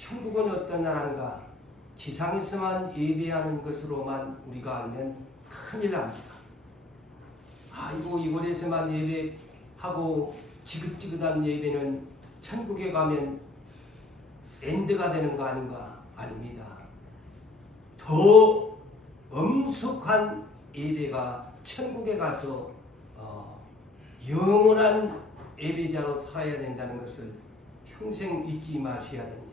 천국은 어떤 나라인가? 지상에서만 예배하는 것으로만 우리가 알면 큰일 납니다. 아이고 이곳에서만 예배하고 지긋지긋한 예배는 천국에 가면 엔드가 되는 거 아닌가? 아닙니다. 더 엄숙한 예배가 천국에 가서 영원한 예배자로 살아야 된다는 것을 평생 잊지 마셔야 됩니다.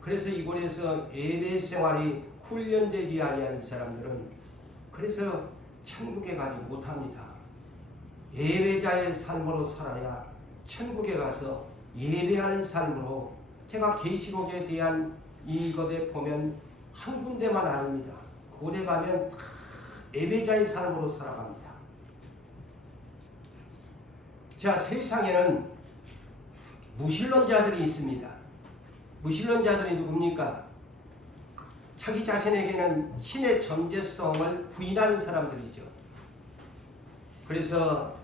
그래서 이곳에서 예배 생활이 훈련되지 아니하는 사람들은 그래서 천국에 가지 못합니다. 예배자의 삶으로 살아야 천국에 가서 예배하는 삶으로, 제가 계시록에 대한 이것에 보면 한 군데만 아닙니다. 그곳에 가면 다 예배자의 삶으로 살아갑니다. 자, 세상에는 무신론자들이 있습니다. 무신론자들이 누굽니까? 자기 자신에게는 신의 존재성을 부인하는 사람들이죠. 그래서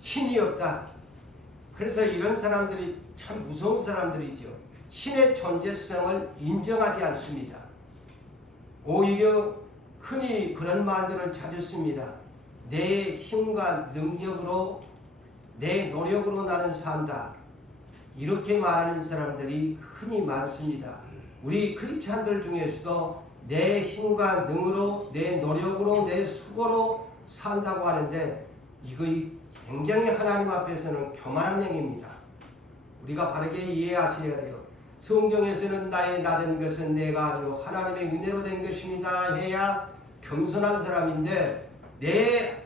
신이 없다. 그래서 이런 사람들이 참 무서운 사람들이죠. 신의 존재성을 인정하지 않습니다. 오히려 흔히 그런 말들을 자주 씁니다. 내 힘과 능력으로, 내 노력으로 나는 산다. 이렇게 말하는 사람들이 흔히 많습니다. 우리 크리스찬들 중에서도 내 힘과 능으로, 내 노력으로, 내 수고로 산다고 하는데 이거 굉장히 하나님 앞에서는 교만한 행위입니다. 우리가 바르게 이해하셔야 돼요. 성경에서는 나의 나된 것은 내가 아니고 하나님의 은혜로 된 것입니다 해야 겸손한 사람인데,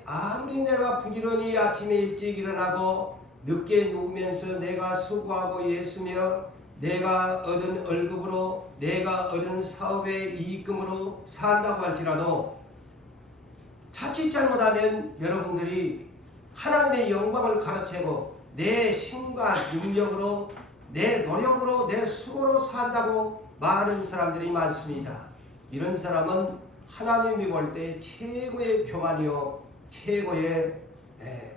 아무리 내가 부지런히 아침에 일찍 일어나고 늦게 누우면서 내가 수고하고 애쓰며 내가 얻은 월급으로, 내가 얻은 사업의 이익금으로 산다고 할지라도 자칫 잘못하면 여러분들이 하나님의 영광을 가로채고 내 힘과 능력으로, 내 노력으로, 내 수고로 산다고 말하는 사람들이 많습니다. 이런 사람은 하나님이 볼 때 최고의 교만이요, 최고의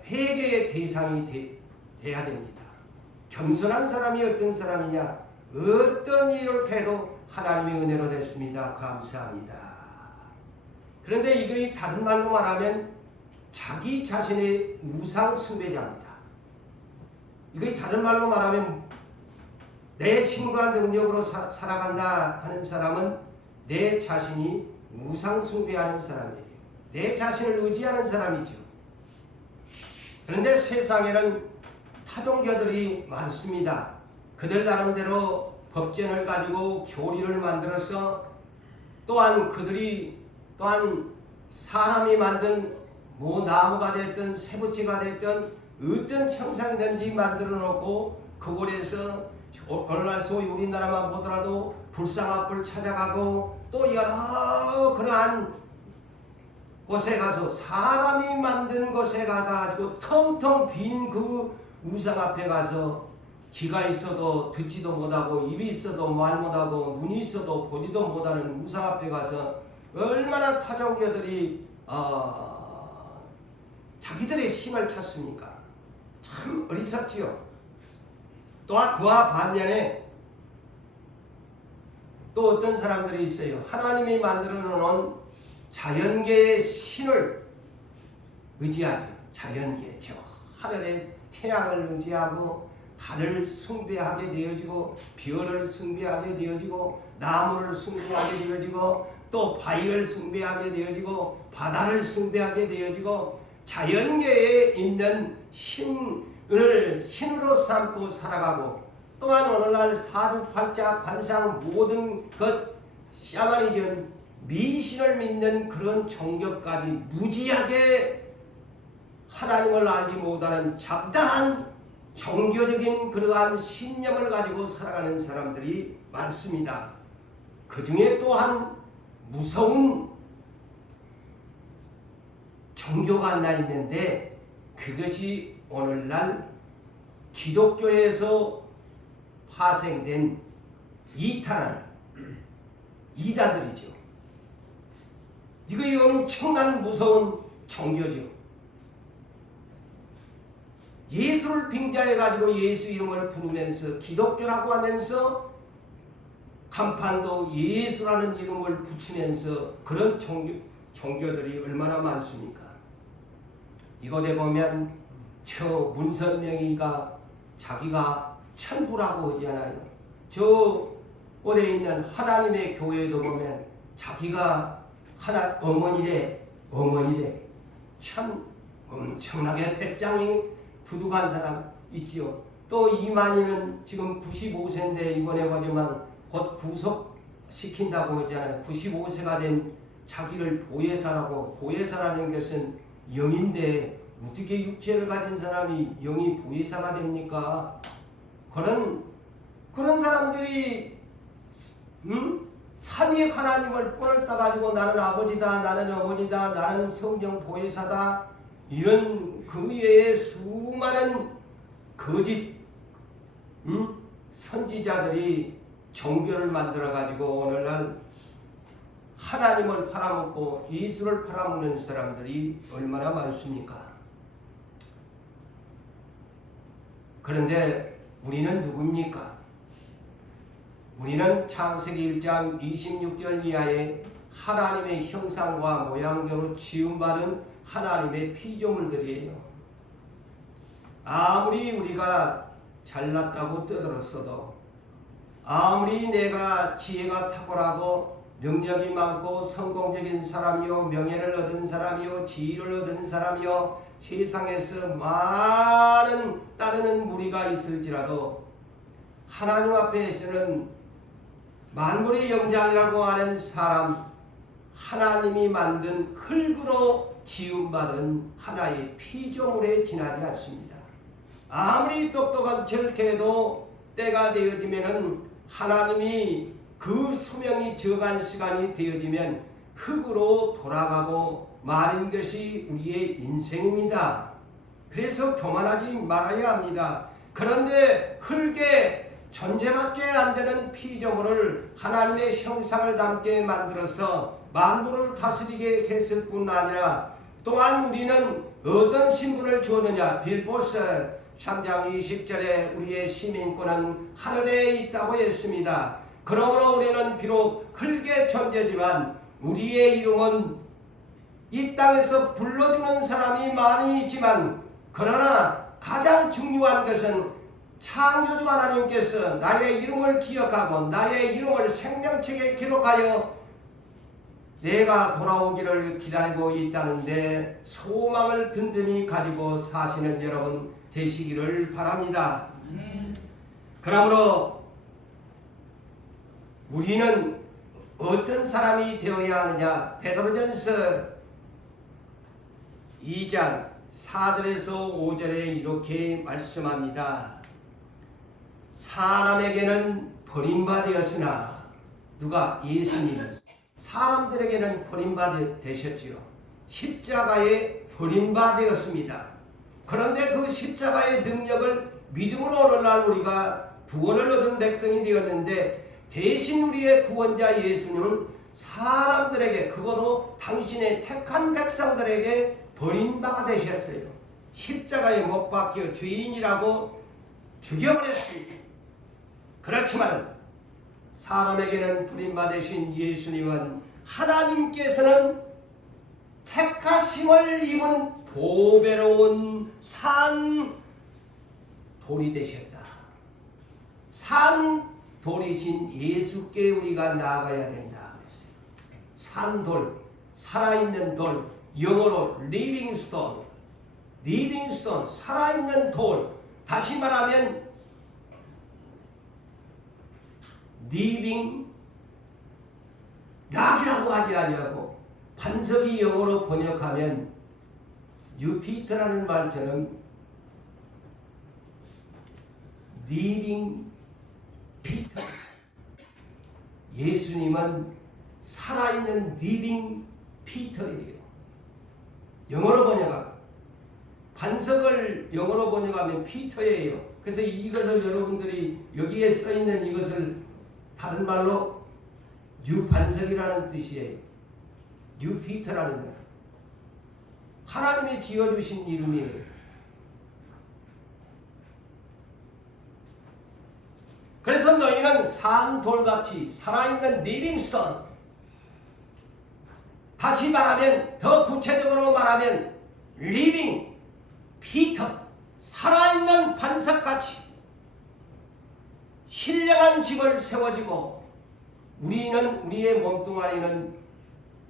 회개의 대상이 돼야 됩니다. 겸손한 사람이 어떤 사람이냐? 어떤 일을 해도 하나님의 은혜로 됐습니다. 감사합니다. 그런데 이것이 다른 말로 말하면 자기 자신의 우상 숭배자입니다. 이것이 다른 말로 말하면 내 힘과 능력으로 살아간다 하는 사람은 내 자신이 우상 숭배하는 사람이에요. 내 자신을 의지하는 사람이죠. 그런데 세상에는 타종교들이 많습니다. 그들 나름대로 법전을 가지고 교리를 만들어서 또한 사람이 만든 나무가 됐든 쇠붙이가 됐든 어떤 형상이든지 만들어 놓고 그곳에서 오늘날 소위 우리나라만 보더라도 불상앞을 찾아가고 또 여러 그러한 곳에 가서 사람이 만든 곳에 가가지고 텅텅 빈 그 우상 앞에 가서 귀가 있어도 듣지도 못하고 입이 있어도 말 못하고 눈이 있어도 보지도 못하는 우상 앞에 가서 얼마나 타종교들이 자기들의 힘을 찾습니까? 참 어리석지요. 또한 그와 반면에 또 어떤 사람들이 있어요. 하나님이 만들어 놓은 자연계의 신을 의지하죠. 자연계, 저 하늘의 태양을 의지하고 달을 숭배하게 되어지고 별을 숭배하게 되어지고 나무를 숭배하게 되어지고 또 바위를 숭배하게 되어지고 바다를 숭배하게 되어지고 자연계에 있는 신을 신으로 삼고 살아가고, 또한 오늘날 사주팔자 관상 모든 것 샤머니즘 미신을 믿는 그런 종교까지 무지하게 하나님을 알지 못하는 잡다한 종교적인 그러한 신념을 가지고 살아가는 사람들이 많습니다. 그 중에 또한 무서운 종교가 하나 있는데 그것이 오늘날 기독교에서 파생된 이단한 이단들이죠. 이거 엄청난 무서운 종교죠. 예수를 빙자해 가지고 예수 이름을 부르면서 기독교라고 하면서 간판도 예수라는 이름을 붙이면서 그런 종교들이 얼마나 많습니까? 이곳에 보면 저 문선명이가 자기가 천부라고 하잖아요. 저 곳에 있는 하나님의 교회도 보면 자기가 어머니래. 참 엄청나게 배짱이 두둑한 사람 있지요. 또 이만희는 지금 95세인데 이번에 보지만 곧 구속시킨다고 하잖아요. 95세가 된 자기를 보혜사라는 것은 영인데 어떻게 육체를 가진 사람이 영이 보혜사가 됩니까? 그런 사람들이 삼위의 하나님을 뻔을 따가지고 나는 아버지다, 나는 어머니다, 나는 성령 보혜사다, 이런 그 외에 수많은 거짓 선지자들이 종교를 만들어가지고 오늘날 하나님을 팔아먹고 예수를 팔아먹는 사람들이 얼마나 많습니까? 그런데 우리는 누굽니까? 우리는 창세기 1장 26절 이하에 하나님의 형상과 모양대로 지음받은 하나님의 피조물들이에요. 아무리 우리가 잘났다고 떠들었어도, 아무리 내가 지혜가 탁월하고 능력이 많고 성공적인 사람이요, 명예를 얻은 사람이요, 지위를 얻은 사람이요, 세상에서 많은 따르는 무리가 있을지라도 하나님 앞에서는 만물의 영장이라고 하는 사람, 하나님이 만든 흙으로 지음받은 하나의 피조물에 지나지 않습니다. 아무리 똑똑한 척해도 때가 되어지면은 하나님이 그 수명이 적은 시간이 되어지면 흙으로 돌아가고 마는 것이 우리의 인생입니다. 그래서 교만하지 말아야 합니다. 그런데 흙에 존재밖에 안 되는 피조물을 하나님의 형상을 담게 만들어서 만물을 다스리게 했을 뿐 아니라 또한 우리는 어떤 신분을 주었느냐? 빌보스 3장 20절에 우리의 시민권은 하늘에 있다고 했습니다. 그러므로 우리는 비록 흙의 존재지만 우리의 이름은 이 땅에서 불러주는 사람이 많이 있지만, 그러나 가장 중요한 것은 창조주 하나님께서 나의 이름을 기억하고 나의 이름을 생명책에 기록하여 내가 돌아오기를 기다리고 있다는데 소망을 든든히 가지고 사시는 여러분 되시기를 바랍니다. 그러므로 우리는 어떤 사람이 되어야 하느냐? 베드로전서 2장 4절에서 5절에 이렇게 말씀합니다. 사람에게는 버림받으셨으나, 누가? 예수님 사람들에게는 버림받으셨지요. 십자가에 버림받으셨습니다. 그런데 그 십자가의 능력을 믿음으로 오늘날 우리가 구원을 얻은 백성이 되었는데, 대신 우리의 구원자 예수님은 사람들에게, 그것도 당신의 택한 백성들에게 버림받아 되셨어요. 십자가에 못 박혀 죄인이라고 죽여버렸습니다. 그렇지만 사람에게는 버림받으신 예수님은 하나님께서는 택하심을 입은 보배로운 산 돌이 되셨다. 산 돌이신 예수께 우리가 나아가야 된다. 산돌, 살아있는 돌, 영어로 living stone, 살아있는 돌. 다시 말하면 living 락이라고 하지 아니하고, 반석이 영어로 번역하면 뉴피터라는 말처럼 living 피터. 예수님은 살아있는 living 피터예요. 영어로 번역하면, 반석을 영어로 번역하면 피터예요. 그래서 이것을 여러분들이 여기에 써있는 이것을 다른 말로 뉴반석이라는 뜻이에요. 뉴피터라는 말. 하나님이 지어주신 이름이에요. 그래서 너희는 산돌같이 살아있는 리빙스톤, 다시 말하면, 더 구체적으로 말하면 리빙 피터, 살아있는 반석같이 신령한 집을 세워지고, 우리의 몸뚱아리는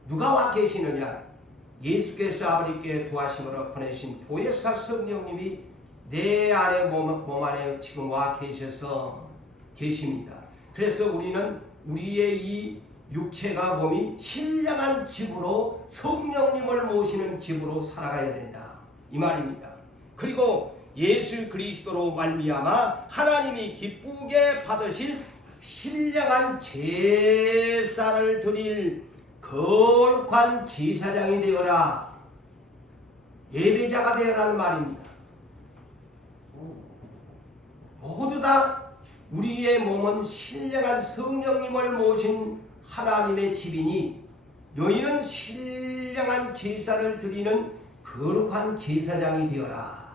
누가 와 계시느냐? 예수께서 아버지께 구하심으로 보내신 보혜사 성령님이 내 안에 몸 안에 지금 와 계셔서 계십니다. 그래서 우리는 우리의 이 육체가 몸이 신령한 집으로, 성령님을 모시는 집으로 살아가야 된다, 이 말입니다. 그리고 예수 그리스도로 말미암아 하나님이 기쁘게 받으실 신령한 제사를 드릴 거룩한 제사장이 되어라, 예배자가 되어라는 말입니다. 모두 다 우리의 몸은 신령한 성령님을 모신 하나님의 집이니 너희는 신령한 제사를 드리는 거룩한 제사장이 되어라,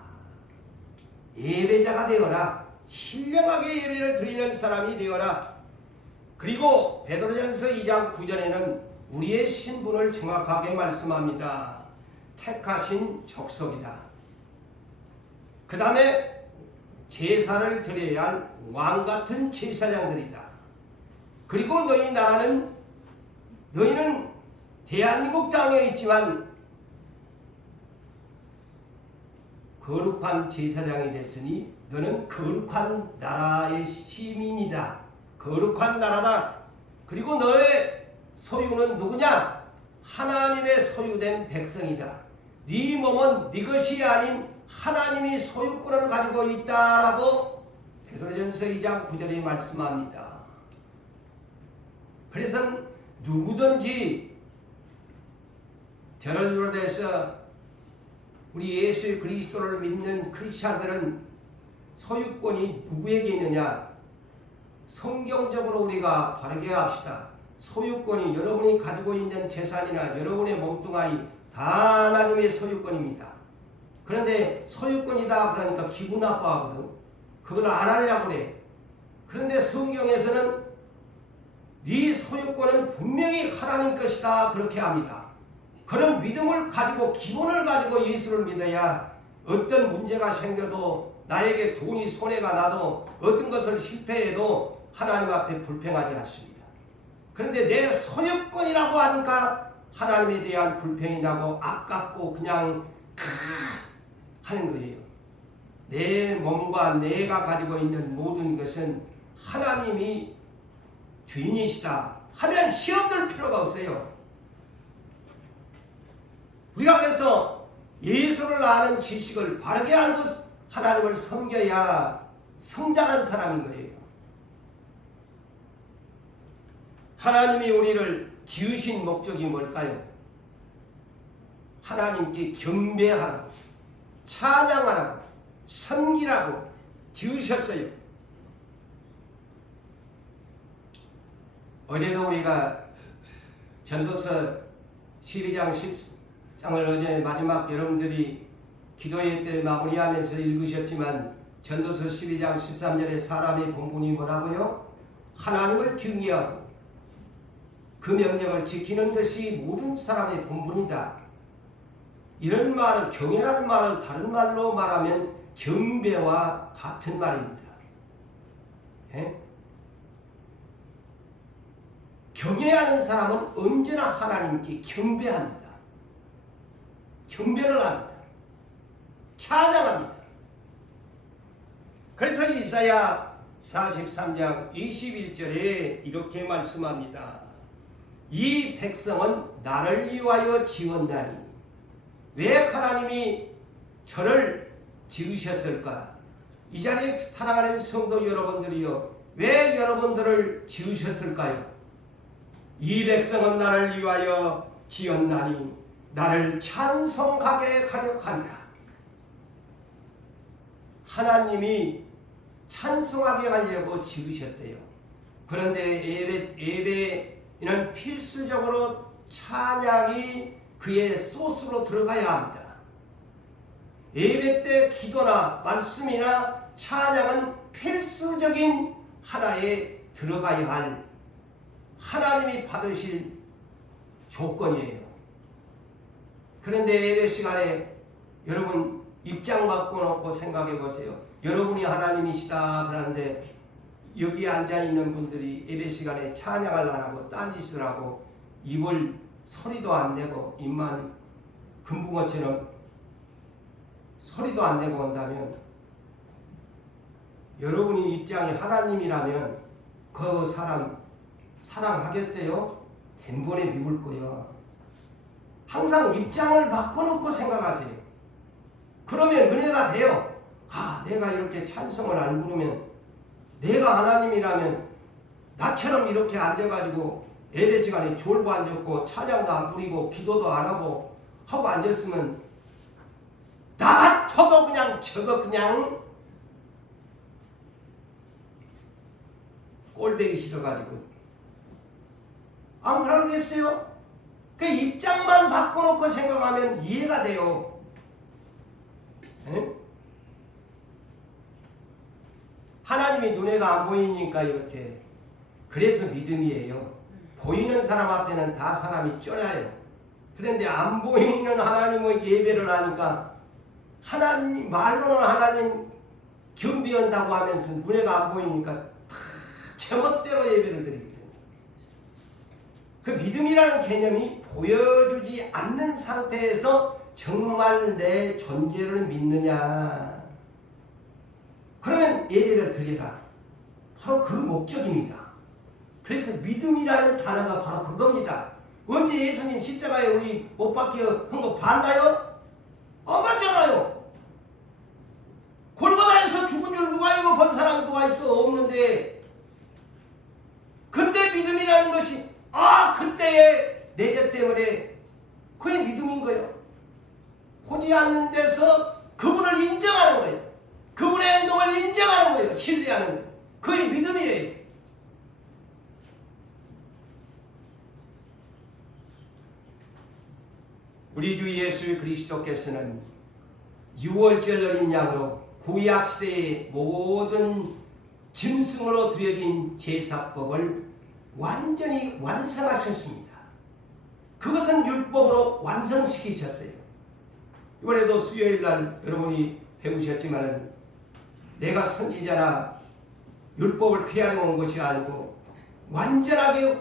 예배자가 되어라, 신령하게 예배를 드리는 사람이 되어라. 그리고 베드로전서 2장 9절에는 우리의 신분을 정확하게 말씀합니다. 택하신 족속이다. 그 다음에 제사를 드려야 할 왕같은 제사장들이다. 그리고 너희는 대한민국 땅에 있지만 거룩한 제사장이 됐으니 너는 거룩한 나라의 시민이다. 거룩한 나라다. 그리고 너의 소유는 누구냐? 하나님의 소유된 백성이다. 네 몸은 네 것이 아닌 하나님이 소유권을 가지고 있다라고 베드로전서 2장 9절에 말씀합니다. 그래서 누구든지 저를 비롯해서 우리 예수 그리스도를 믿는 크리스찬들은 소유권이 누구에게 있느냐? 성경적으로 우리가 바르게 합시다. 소유권이 여러분이 가지고 있는 재산이나 여러분의 몸뚱아리 다 하나님의 소유권입니다. 그런데 소유권이다 그러니까 기분 나빠하거든. 그걸 안 하려고 그래. 그런데 성경에서는 네 소유권은 분명히 하나님 것이다 그렇게 합니다. 그런 믿음을 가지고, 기본을 가지고 예수를 믿어야 어떤 문제가 생겨도, 나에게 돈이 손해가 나도, 어떤 것을 실패해도 하나님 앞에 불평하지 않습니다. 그런데 내 소유권이라고 하니까 하나님에 대한 불평이 나고 아깝고 그냥 하는 거예요. 내 몸과 내가 가지고 있는 모든 것은 하나님이 주인이시다 하면 시험 들 필요가 없어요. 우리가 그래서 예수를 아는 지식을 바르게 알고 하나님을 섬겨야 성장한 사람인 거예요. 하나님이 우리를 지으신 목적이 뭘까요? 하나님께 경배하라고, 찬양하라고, 섬기라고 지으셨어요. 어제도 우리가 전도서 12장 10장을 어제 마지막 여러분들이 기도회 때 마무리하면서 읽으셨지만, 전도서 12장 13절에 사람의 본분이 뭐라고요? 하나님을 경외하고 그 명령을 지키는 것이 모든 사람의 본분이다. 이런 말을, 경외라는 말을 다른 말로 말하면 경배와 같은 말입니다. 예? 경외하는 사람은 언제나 하나님께 경배합니다. 경배를 합니다. 찬양합니다. 그래서 이사야 43장 21절에 이렇게 말씀합니다. 이 백성은 나를 위하여 지었나니. 왜 하나님이 저를 지으셨을까? 이 자리에 사랑하는 성도 여러분들이요, 왜 여러분들을 지으셨을까요? 이 백성은 나를 위하여 지었나니 나를 찬송하게 하려 함이라. 하나님이 찬송하게 하려고 지으셨대요. 그런데 예배는 필수적으로 찬양이 그의 소스로 들어가야 합니다. 예배 때 기도나 말씀이나 찬양은 필수적인 하나에 들어가야 할 하나님이 받으실 조건이에요. 그런데 예배 시간에 여러분 입장 바꿔놓고 생각해 보세요. 여러분이 하나님이시다 그러는데 여기 앉아있는 분들이 예배 시간에 찬양을 안 하고 딴짓을 하고 입을 소리도 안 내고 입만 금붕어처럼 소리도 안 내고 온다면 여러분이 입장이 하나님이라면 그 사람 사랑하겠어요? 된번에 미울 거야. 항상 입장을 바꿔놓고 생각하세요. 그러면 은혜가 돼요. 내가 이렇게 찬송을 안 부르면 내가 하나님이라면 나처럼 이렇게 앉아가지고 예배 시간에 졸고 앉았고 찬양도 안 부리고 기도도 안 하고 앉았으면 나 같아도 그냥 저거 그냥 꼴배기 싫어가지고 안 그러겠어요? 그 입장만 바꿔놓고 생각하면 이해가 돼요. 에? 하나님이 눈에가 안 보이니까 이렇게 그래서 믿음이에요. 보이는 사람 앞에는 다 사람이 쫄아요. 그런데 안 보이는 하나님의 예배를 하니까 하나님 말로는 하나님 겸비한다고 하면서 눈에가 안 보이니까 다 제멋대로 예배를 드리거든요. 그 믿음이라는 개념이 보여주지 않는 상태에서 정말 내 존재를 믿느냐. 그러면 예배를 드리라. 바로 그 목적입니다. 그래서 믿음이라는 단어가 바로 그겁니다. 언제 예수님 십자가에 우리 못 박혀 한 거 봤나요? 안 봤잖아요. 골고다에서 죽은 줄 누가 이거 본 사람 누가 있어? 없는데. 근데 믿음이라는 것이 그때의 내재 때문에 그게 믿음인 거예요. 보지 않는 데서 그분을 인정하는 거예요. 그분의 행동을 인정하는 거예요. 신뢰하는 거예요. 그게 믿음이에요. 우리 주 예수 그리스도께서는 6월절 어린 양으로 구약시대의 모든 짐승으로 드려진 제사법을 완전히 완성하셨습니다. 그것은 율법으로 완성시키셨어요. 이번에도 수요일날 여러분이 배우셨지만 내가 선지자나 율법을 피하려 온 것이 아니고 완전하게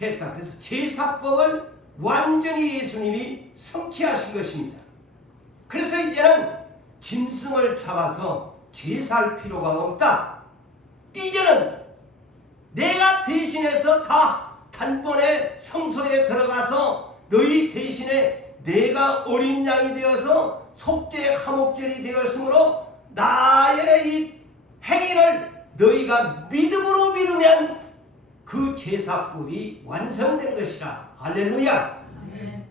했다. 그래서 제사법을 완전히 예수님이 성취하신 것입니다. 그래서 이제는 짐승을 잡아서 제사할 필요가 없다. 이제는 내가 대신해서 다 단번에 성소에 들어가서 너희 대신에 내가 어린 양이 되어서 속죄 화목제이 되었으므로 나의 이 행위를 너희가 믿음으로 믿으면 그 제사법이 완성된 것이라. 할렐루야. 아멘.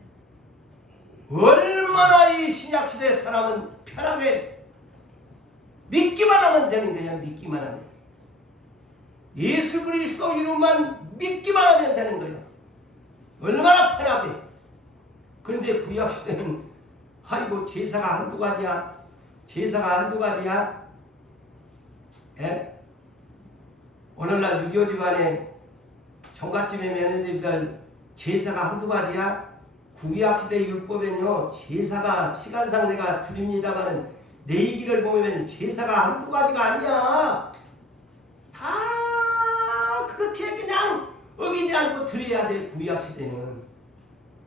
얼마나 이 신약시대 사람은 편하게 믿기만 하면 되는 거야. 믿기만 하면. 예수 그리스도 이름만 믿기만 하면 되는 거예요. 얼마나 편하게. 그런데 구약시대는 아이고 제사가 한두 가지야. 제사가 한두 가지야. 예? 오늘날 6.25 집안에 종갓집의 며느리들 제사가 한두 가지야. 구약시대 율법에는요 제사가 시간상 내가 줄입니다마는 내기를 보면 제사가 한두 가지가 아니야. 다 그렇게 그냥 어기지 않고 드려야 돼. 구약시대는.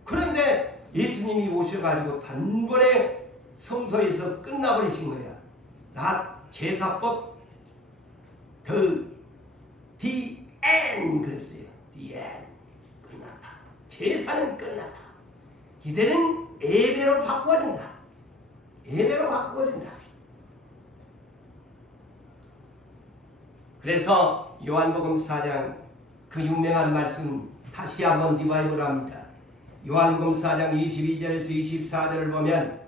그런데 예수님이 오셔가지고 단번에 성소에서 끝나버리신 거야. 나 제사법 the end 그랬어요. the end. 끝났다. 제사는 끝났다. 이제는 예배로 바꿔준다. 예배로 바꿔준다. 그래서 요한복음 4장 그 유명한 말씀 다시 한번 리바이벌합니다. 요한복음 4장 22절에서 24절을 보면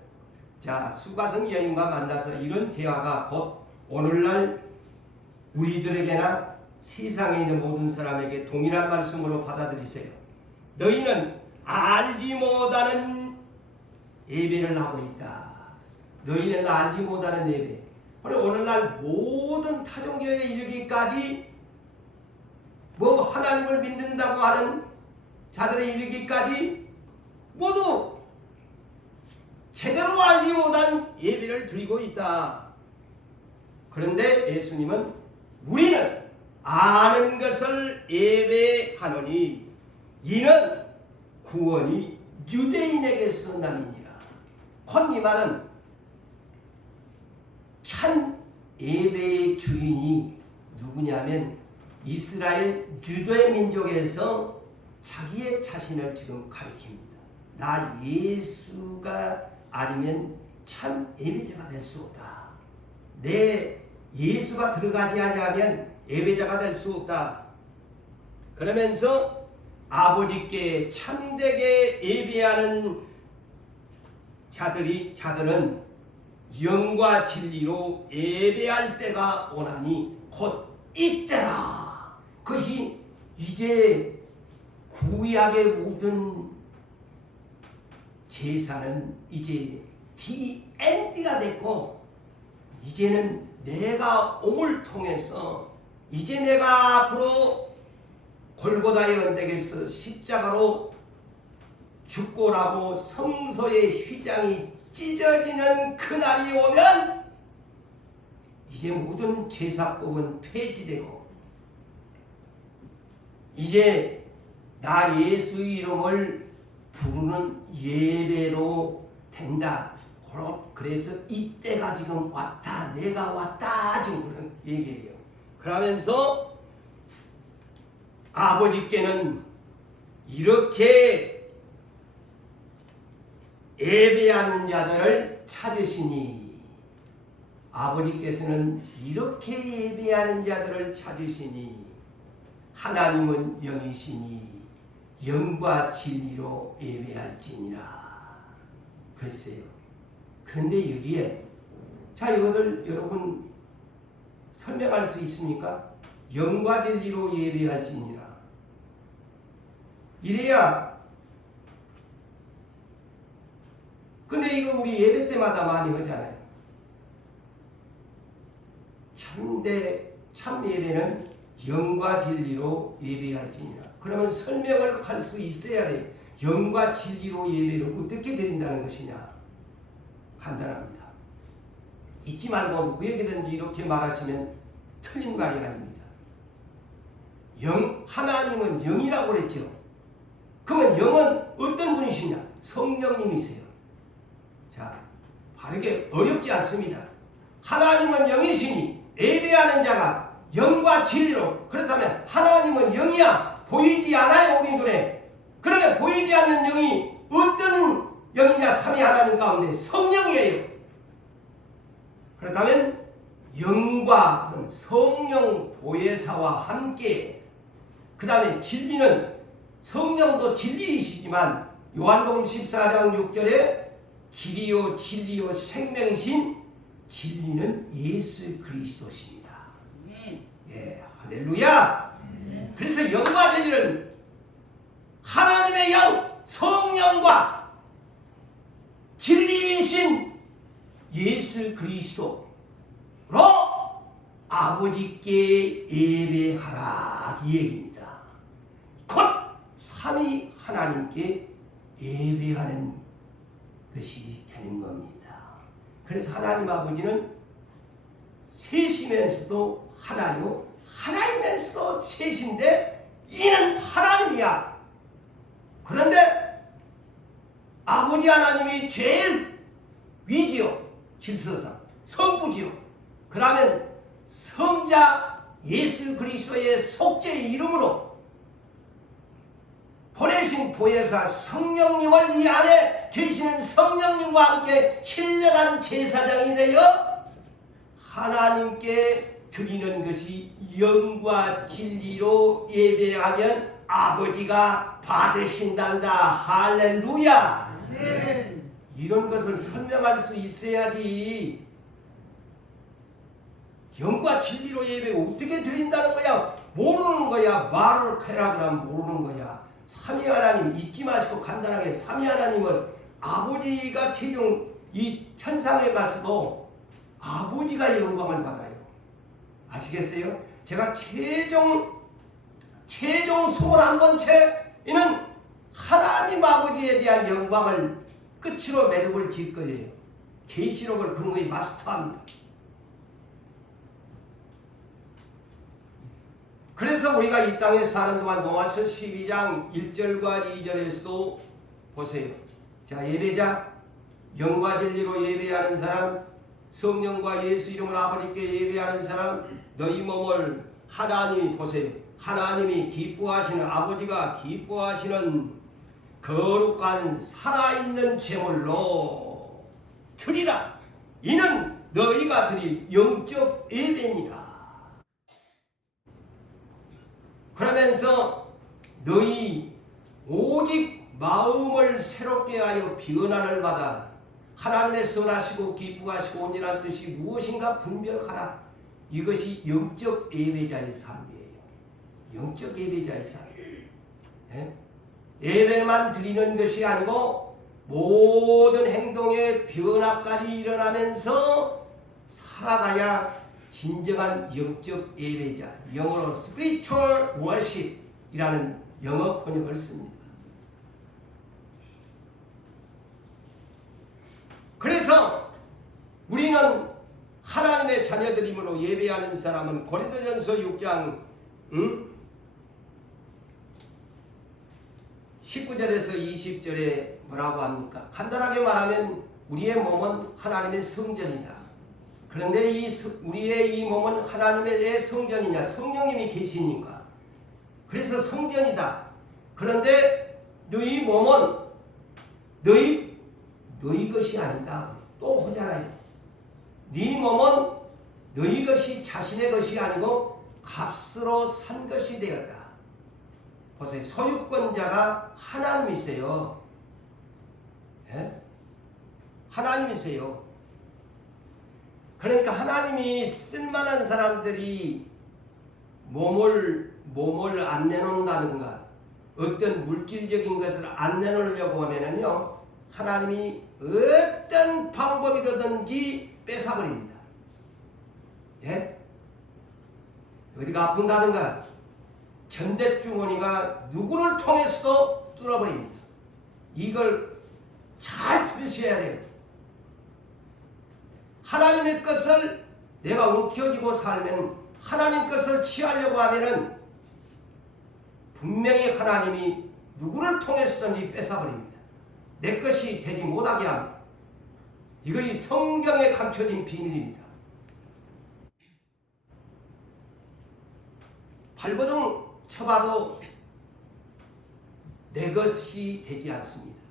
자 수가성 여인과 만나서 이런 대화가 곧 오늘날 우리들에게나 세상에 있는 모든 사람에게 동일한 말씀으로 받아들이세요. 너희는 알지 못하는 예배를 하고 있다. 너희는 알지 못하는 예배. 오늘날 모든 타종교에 이르기까지 뭐 하나님을 믿는다고 하는 자들에 이르기까지 모두 제대로 알지 못한 예배를 드리고 있다. 그런데 예수님은 우리는 아는 것을 예배하노니 이는 구원이 유대인에게서 남이니라. 곧 이 말은 참 예배의 주인이 누구냐면 이스라엘 유대 민족에서 자기의 자신을 지금 가리킵니다. 나 예수가 아니면 참 예배자가 될 수 없다. 내 예수가 들어가지 아니하면 예배자가 될 수 없다. 그러면서 아버지께 참되게 예배하는 자들은 영과 진리로 예배할 때가 오나니 곧 이때라. 그것이 이제 구약의 모든 제사는 이제 DND가 됐고 이제는 내가 옴을 통해서 이제 내가 앞으로 골고다의 언덕에서 십자가로 죽고 나고 성소의 휘장이 찢어지는 그날이 오면 이제 모든 제사법은 폐지되고 이제 나 예수의 이름을 부르는 예배로 된다. 그래서 이때가 지금 왔다. 내가 왔다. 지금 그런 얘기예요. 그러면서 아버지께는 이렇게 예배하는 자들을 찾으시니 아버지께서는 이렇게 예배하는 자들을 찾으시니 하나님은 영이시니 영과 진리로 예배할지니라. 글쎄요. 그런데 여기에 자 이것을 여러분 설명할 수 있습니까? 영과 진리로 예배할지니라. 이래야 근데 이거 우리 예배 때마다 많이 하잖아요. 참 예배는 영과 진리로 예배할지니라. 그러면 설명을 할 수 있어야 돼. 영과 진리로 예배를 어떻게 드린다는 것이냐. 간단합니다. 잊지 말고 누구에게든지 이렇게 말하시면 틀린 말이 아닙니다. 하나님은 영이라고 그랬죠. 그러면 영은 어떤 분이시냐? 성령님이세요. 자, 바르게 어렵지 않습니다. 하나님은 영이시니 예배하는 자가 영과 진리로 그렇다면 하나님은 영이야. 보이지 않아요 우리 눈에. 그러면 보이지 않는 영이 어떤 영이냐? 삼위 하나님 가운데 성령이에요. 그렇다면 영과 성령 보혜사와 함께 그 다음에 진리는 성령도 진리이시지만 요한복음 14장 6절에 길이요 진리요 생명이신 진리는 예수 그리스도십니다. 예, 할렐루야. 그래서 영과 진리는 하나님의 영 성령과 진리이신 예수 그리스도로 아버지께 예배하라 이 얘기입니다. 곧 삼위 하나님께 예배하는 것이 되는 겁니다. 그래서 하나님 아버지는 셋이면서도 하나요, 하나이면서도 셋인데 이는 하나님이야. 그런데 아버지 하나님이 제일 위지요. 질서상 성부지요. 그러면 성자 예수 그리스도의 속죄의 이름으로 보내신 보혜사 성령님을 이 안에 계시는 성령님과 함께 신령한 제사장이 되어 하나님께 드리는 것이 영과 진리로 예배하면 아버지가 받으신단다. 할렐루야. 네. 이런 것을 설명할 수 있어야지. 영과 진리로 예배 어떻게 드린다는 거야? 모르는 거야. 말을 해라 그러면 모르는 거야. 삼위 하나님 잊지 마시고 간단하게 삼위 하나님을 아버지가 최종 이 천상에 가서도 아버지가 영광을 받아요. 아시겠어요? 제가 최종 최종 21번째 이는 하나님 아버지에 대한 영광을 끝으로 매듭을 질 거예요. 계시록을 근거히 마스터합니다. 그래서 우리가 이 땅에 사는 동안 로마서 12장 1절과 2절에서도 보세요. 자, 예배자, 영과 진리로 예배하는 사람, 성령과 예수 이름으로 아버지께 예배하는 사람, 너희 몸을 하나님이 보세요. 하나님이 기뻐하시는, 아버지가 기뻐하시는 거룩한 살아있는 제물로 드리라. 이는 너희가 드릴 영적 예배니라. 그러면서 너희 오직 마음을 새롭게 하여 변화를 받아 하나님의 선하시고 기쁘하시고 온전한 뜻이 무엇인가 분별하라. 이것이 영적 예배자의 삶이에요. 영적 예배자의 삶. 예? 예배만 드리는 것이 아니고 모든 행동의 변화까지 일어나면서 살아가야 진정한 영적 예배자, 영어로 spiritual worship이라는 영어 번역을 씁니다. 그래서 우리는 하나님의 자녀들이므로 예배하는 사람은 고린도전서 6장 19절에서 20절에 뭐라고 합니까? 간단하게 말하면 우리의 몸은 하나님의 성전이다. 그런데 우리의 이 몸은 하나님의 성전이냐? 성령님이 계시니까. 그래서 성전이다. 그런데 너희 몸은 너희 것이 아니다. 또 하잖아요. 네 몸은 너희 것이 자신의 것이 아니고 값으로 산 것이 되었다. 보세요. 소유권자가 하나님이세요. 예? 하나님이세요. 그러니까 하나님이 쓸만한 사람들이 몸을 안 내놓는다든가 어떤 물질적인 것을 안 내놓으려고 하면은요, 하나님이 어떤 방법이라든지 뺏어버립니다. 예? 어디가 아픈다든가 전대주머니가 누구를 통해서도 뚫어버립니다. 이걸 잘 들으셔야 돼요. 하나님의 것을 내가 움켜쥐고 살면, 하나님 것을 취하려고 하면은 분명히 하나님이 누구를 통해서든지 뺏어버립니다. 내 것이 되지 못하게 합니다. 이것이 성경에 감춰진 비밀입니다. 발버둥 쳐봐도 내 것이 되지 않습니다.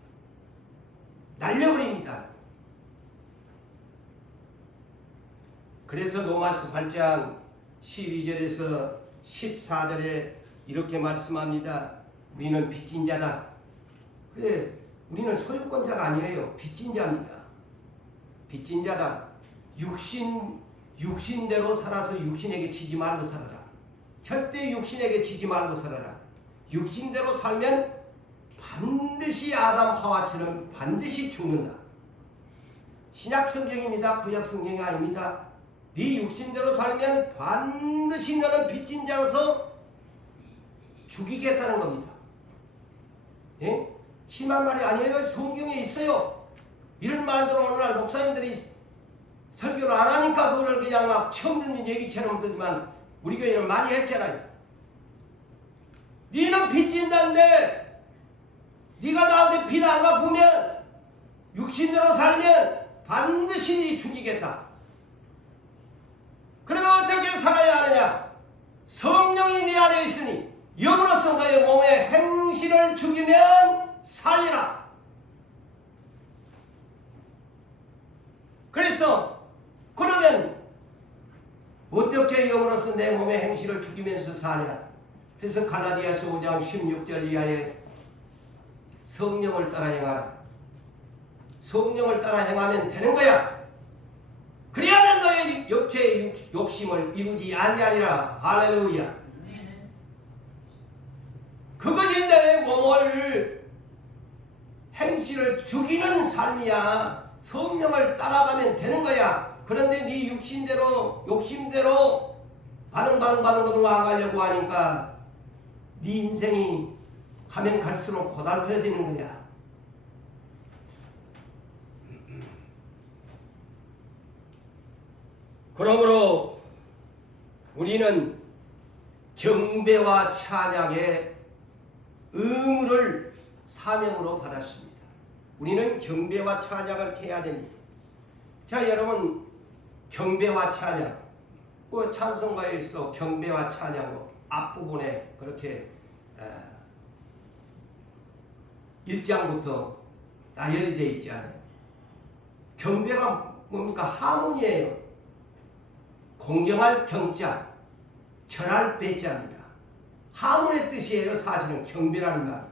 날려버립니다. 그래서 로마서 8장 12절에서 14절에 이렇게 말씀합니다. 우리는 빚진 자다. 그래, 우리는 소유권자가 아니에요. 빚진 자입니다. 빚진 자다. 육신대로 살아서 육신에게 치지 말고 살아라. 절대 육신에게 치지 말고 살아라. 육신대로 살면 반드시 아담 하와처럼 반드시 죽는다. 신약 성경입니다. 구약 성경이 아닙니다. 네 육신대로 살면 반드시 너는 빚진 자로서 죽이겠다는 겁니다. 예? 심한 말이 아니에요. 성경에 있어요. 이런 말들을 오늘날 목사님들이 설교를 안 하니까 그거를 그냥 막 처음 듣는 얘기처럼 들지만 우리 교회는 많이 했잖아요. 너는 빚진다는데 네가 나한테 빚 안 갚으면 육신대로 살면 반드시 죽이겠다. 그러면 어떻게 살아야 하느냐? 성령이 네 안에 있으니 영으로서 너의 몸의 행실을 죽이면 살리라. 그래서 그러면 어떻게 영으로서 내 몸의 행실을 죽이면서 사냐? 그래서 갈라디아서 5장 16절 이하에 성령을 따라 행하라. 성령을 따라 행하면 되는 거야. 그리하면 너의 육체의 욕심을 이루지 아니하리라. 할렐루야. 그것이 너의 몸을 행실을 죽이는 삶이야. 성령을 따라가면 되는 거야. 그런데 네 욕심대로 바등바등 안 가려고 하니까 네 인생이 가면 갈수록 고달퍼지는 거야. 그러므로 우리는 경배와 찬양의 의무를 사명으로 받았습니다. 우리는 경배와 찬양을 해야 됩니다. 자, 여러분, 경배와 찬양, 그 찬송가에서도 경배와 찬양 앞부분에 그렇게 1장부터 나열이 되어 있잖아요. 경배가 뭡니까? 하모니예요. 공경할 경자, 절할 배자입니다. 하모니의 뜻이에요. 사실은 경배라는 말이.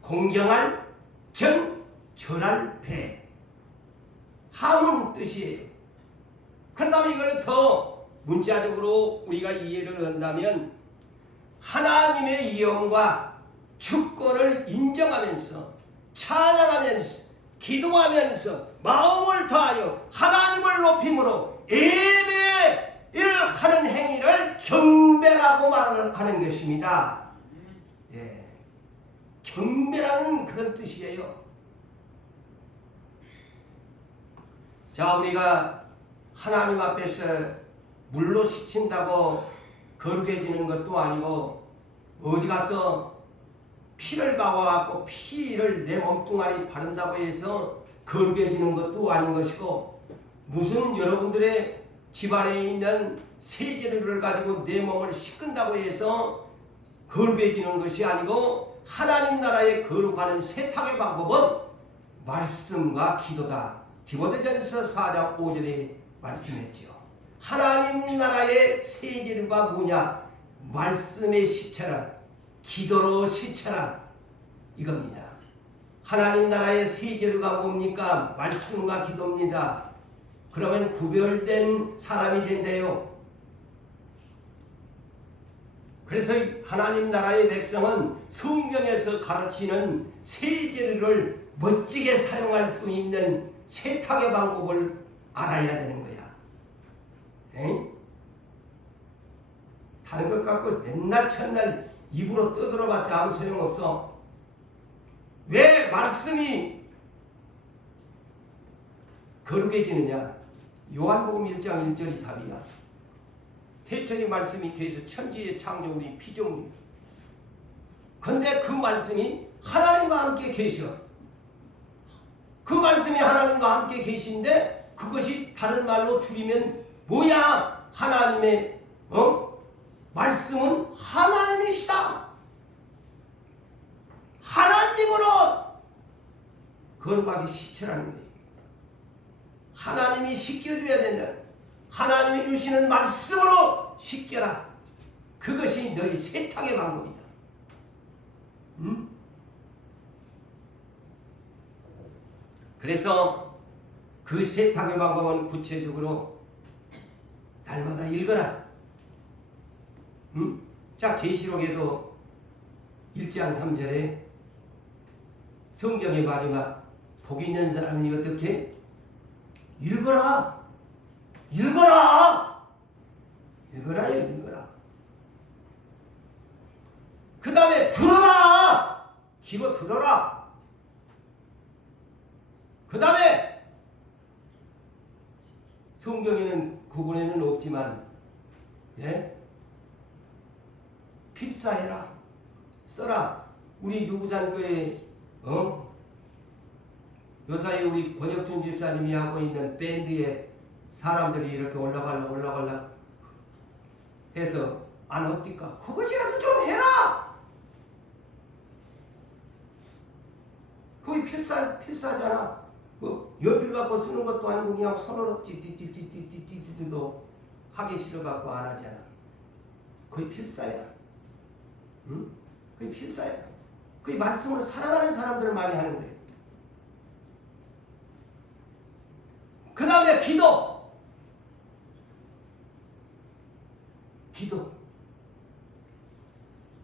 공경할 경, 절할 배. 하모니 뜻이에요. 그렇다면 이걸 더 문자적으로 우리가 이해를 한다면 하나님의 영과 주권을 인정하면서 찬양하면서 기도하면서 마음을 다하여 하나님을 높임으로 예배를 하는 행위를 경배라고 말하는 것입니다. 예. 경배라는 그런 뜻이에요. 자, 우리가 하나님 앞에서 물로 씻힌다고 거룩해지는 것도 아니고 어디 가서 피를 가와갖고 피를 내 몸뚱아리 바른다고 해서 거룩해지는 것도 아닌 것이고 무슨 여러분들의 집안에 있는 세제를 가지고 내 몸을 씻긴다고 해서 거룩해지는 것이 아니고 하나님 나라에 거룩하는 세탁의 방법은 말씀과 기도다. 디모데전서 4장 5절에 말씀했죠. 하나님 나라의 세제류가 뭐냐? 말씀에 씻혀라. 기도로 씻혀라. 이겁니다. 하나님 나라의 세제류가 뭡니까? 말씀과 기도입니다. 그러면 구별된 사람이 된대요. 그래서 하나님 나라의 백성은 성경에서 가르치는 세제류를 멋지게 사용할 수 있는 세탁의 방법을 알아야 되는 거야. 에이? 다른 것 갖고 맨날 첫날 입으로 떠들어봤자 아무 소용없어. 왜 말씀이 거룩해지느냐? 요한복음 1장 1절이 답이야. 태초의 말씀이 계셔 천지의 창조물이 피조물이야. 근데 그 말씀이 하나님과 함께 계셔. 그 말씀이 하나님과 함께 계신데 그것이 다른 말로 줄이면 뭐야? 하나님의 말씀은 하나님이시다. 하나님으로 거룩하게 씻으라는 거예요. 하나님이 씻겨줘야 된다. 하나님이 주시는 말씀으로 씻겨라. 그것이 너희 세탁의 방법이다. 그래서 그 세탁의 방법은 구체적으로 날마다 읽어라. 자, 계시록에도 1장 3절에 성경의 마지막 복 있는 사람이 어떻게? 읽어라. 읽어라. 읽어라요. 읽어라. 그 다음에 들어라. 귀로 들어라. 그 다음에 성경에는 구분에는 없지만 예? 필사해라. 써라. 우리 유부산교회 요사이 우리 권혁준 집사님이 하고 있는 밴드에 사람들이 이렇게 올라갈라 해서 안 어떨까? 그것이라도 좀 해라. 그게 필사잖아. 뭐 연필 갖고 쓰는 것도 아니고 그냥 손으로 띠띠띠띠띠띠띠도 하기 싫어갖고 안 하잖아. 그게 필사야. 응? 그게 필사야. 그게 말씀을 살아가는 사람들을 많이 하는 거예요. 그 다음에 기도.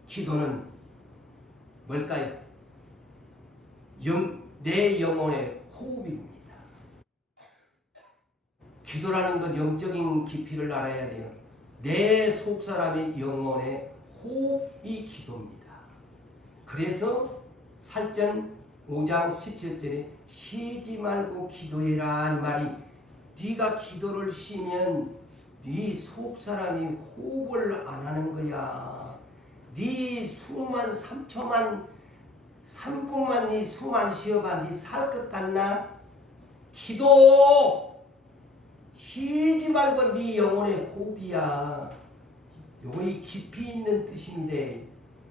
기도는 뭘까요? 내 영혼의 호흡입니다. 기도라는 건 영적인 깊이를 알아야 돼요. 내 속사람의 영혼의 호흡이 기도입니다. 그래서 살전 5장 17절에 쉬지 말고 기도해라 이 말이, 네가 기도를 쉬면 네 속사람이 호흡을 안 하는 거야. 네 숨만 3초만 3분만 네 숨 안 쉬어봐 네 살 것 같나? 기도 쉬지 말고 네 영혼의 호흡이야. 요이 깊이 있는 뜻인데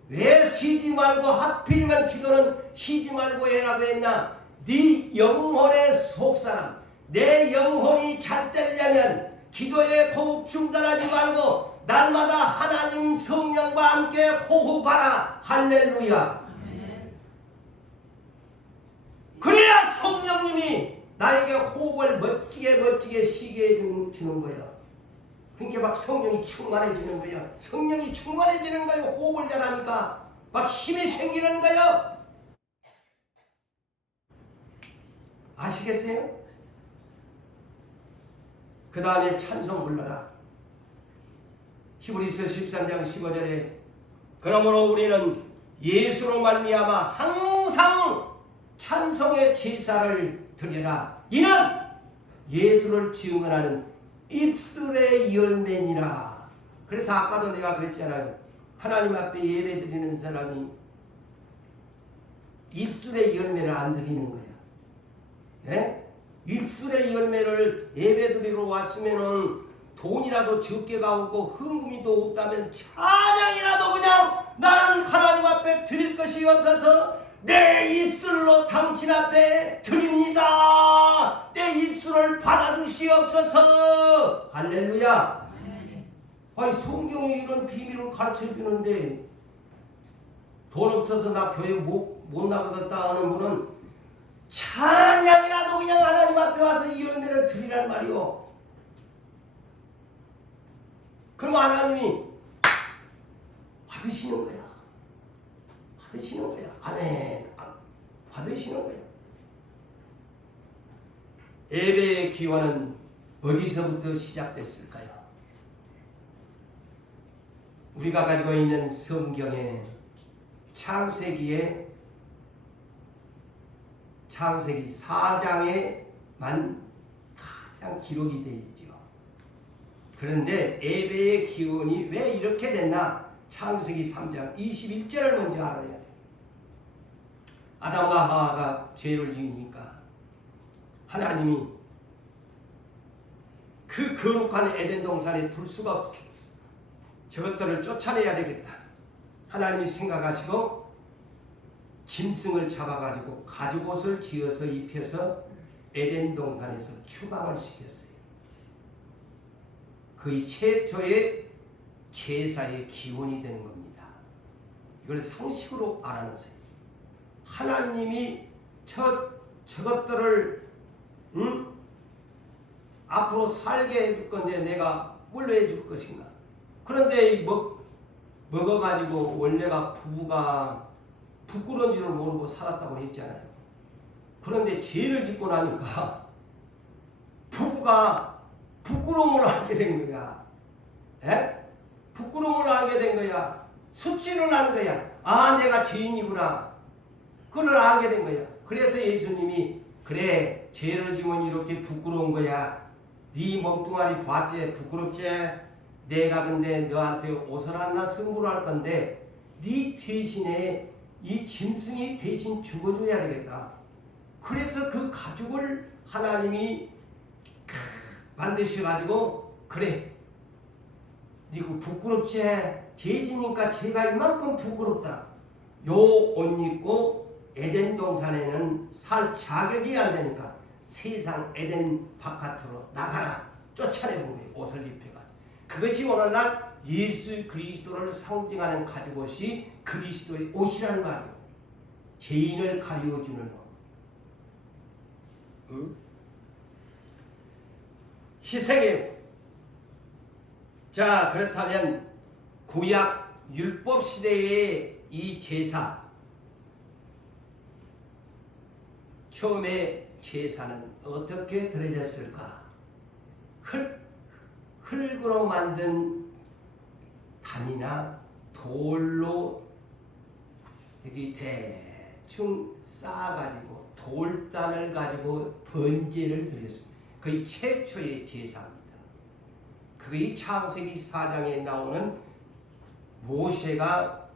왜 쉬지 말고 하필이면 기도는 쉬지 말고 해라고 했나? 네 영혼의 속사람, 내 영혼이 잘 되려면 기도에 호흡 중단하지 말고 날마다 하나님 성령과 함께 호흡하라. 할렐루야. 그래야 성령님이 나에게 호흡을 멋지게 쉬게 해주는 거야. 그러니까 막 성령이 충만해지는 거야. 성령이 충만해지는 거야. 호흡을 잘하니까 막 힘이 생기는 거야. 아시겠어요? 그 다음에 찬송 불러라. 히브리서 13장 15절에 그러므로 우리는 예수로 말미암아 항상 찬송의 제사를 드리라. 이는 예수를 증언하는 입술의 열매니라. 그래서 아까도 내가 그랬잖아요. 하나님 앞에 예배 드리는 사람이 입술의 열매를 안 드리는 거야. 예? 입술의 열매를 예배 드리러 왔으면은 돈이라도 적게 가오고 흥금이도 없다면 찬양이라도 그냥 나는 하나님 앞에 드릴 것이 없어서 내 입술로 당신 앞에 드립니다. 내 입술을 받아주시옵소서. 할렐루야. 아니 성경이 이런 비밀을 가르쳐 주는데 돈 없어서 나 교회 못 나가겠다 하는 분은 찬양이라도 그냥 하나님 앞에 와서 이 열매를 드리란 말이오. 그럼 하나님이 받으시는 거야. 받으시는 거야. 아멘. 받으시는 거야. 예배의 기원은 어디서부터 시작됐을까요? 우리가 가지고 있는 성경의 창세기 4장에만 가장 기록이 되어 있죠. 그런데 예배의 기원이 왜 이렇게 됐나? 창세기 3장 21절을 먼저 알아야 돼. 아담과 하와가 죄를 지으니까 하나님이 그 거룩한 에덴 동산에 둘 수가 없어. 저것들을 쫓아내야 되겠다. 하나님이 생각하시고 짐승을 잡아가지고 가죽옷을 지어서 입혀서 에덴 동산에서 추방을 시켰어요. 거의 최초의 제사의 기원이 되는 겁니다. 이걸 상식으로 알아놓으세요. 하나님이 저것들을 앞으로 살게 해줄 건데 내가 뭘로 해줄 것인가? 그런데 먹어가지고 원래가 부부가 부끄러운 줄을 모르고 살았다고 했잖아요. 그런데 죄를 짓고 나니까 부부가 부끄러움을 알게 된 거야. 에? 부끄러움을 알게 된 거야. 숙지를 하는 거야. 아, 내가 죄인이구나. 그걸 알게 된 거야. 그래서 예수님이 그래, 죄를 지면 이렇게 부끄러운 거야. 네 몸뚱아리 봤지? 부끄럽지? 내가 근데 너한테 옷을 하나 선물할 건데 네 대신에 이 짐승이 대신 죽어줘야 되겠다. 그래서 그 가죽을 하나님이 만드셔가지고 그래, 니그 부끄럽지? 죄지니까 죄가 이만큼 부끄럽다. 요 옷 입고 에덴 동산에는 살 자격이 안 되니까 세상 에덴 바깥으로 나가라. 쫓아내는 거예요. 옷을 입혀가지고. 그것이 오늘날 예수 그리스도를 상징하는 가죽옷이 그리스도의 옷이라는 말이에요. 죄인을 가리워주는 옷. 응? 희생이에요. 자, 그렇다면 구약 율법 시대의 이 제사, 처음에 제사는 어떻게 드려졌을까? 흙으로 만든 단이나 돌로 여기 대충 쌓아가지고 돌단을 가지고 번제를 드렸습니다. 그게 최초의 제사입니다. 그게 창세기 4장에 나오는 모세가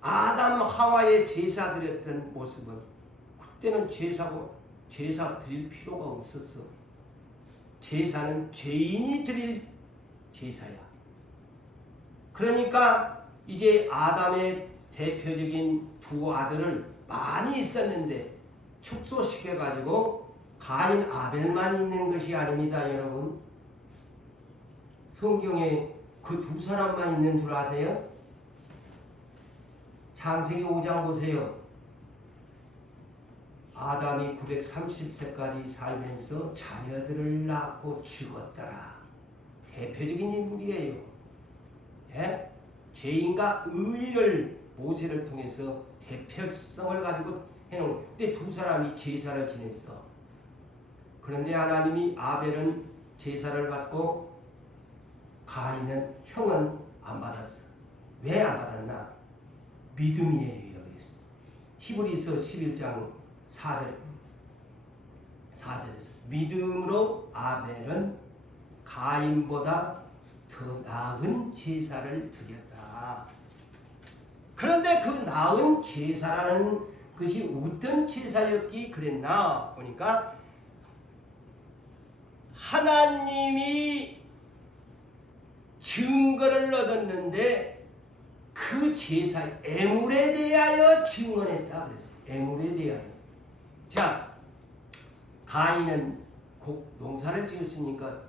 아담 하와의 제사 드렸던 모습은 그때는 제사 드릴 필요가 없었어. 제사는 죄인이 드릴 제사야. 그러니까 이제 아담의 대표적인 두 아들을 많이 있었는데 축소시켜가지고 가인 아벨만 있는 것이 아닙니다, 여러분. 성경에 그 두 사람만 있는 줄 아세요? 창세기 5장 보세요. 아담이 930세까지 살면서 자녀들을 낳고 죽었더라. 대표적인 인물이에요. 예? 죄인과 의를 모세를 통해서 대표성을 가지고 해놓은. 근데 두 사람이 제사를 지냈어. 그런데 하나님이 아벨은 제사를 받고 가인은 형은 안 받았어. 왜 안 받았나? 믿음이에요. 여기서 히브리서 11장 4절에서 믿음으로 아벨은 가인보다 더 나은 제사를 드렸다. 그런데 그 나은 제사라는 것이 어떤 제사였기 그랬나 보니까 하나님이 증거를 얻었는데 그 제사의 애물에 대하여 증언했다 그랬어요. 애물에 대하여. 자, 가인은 농사를 지었으니까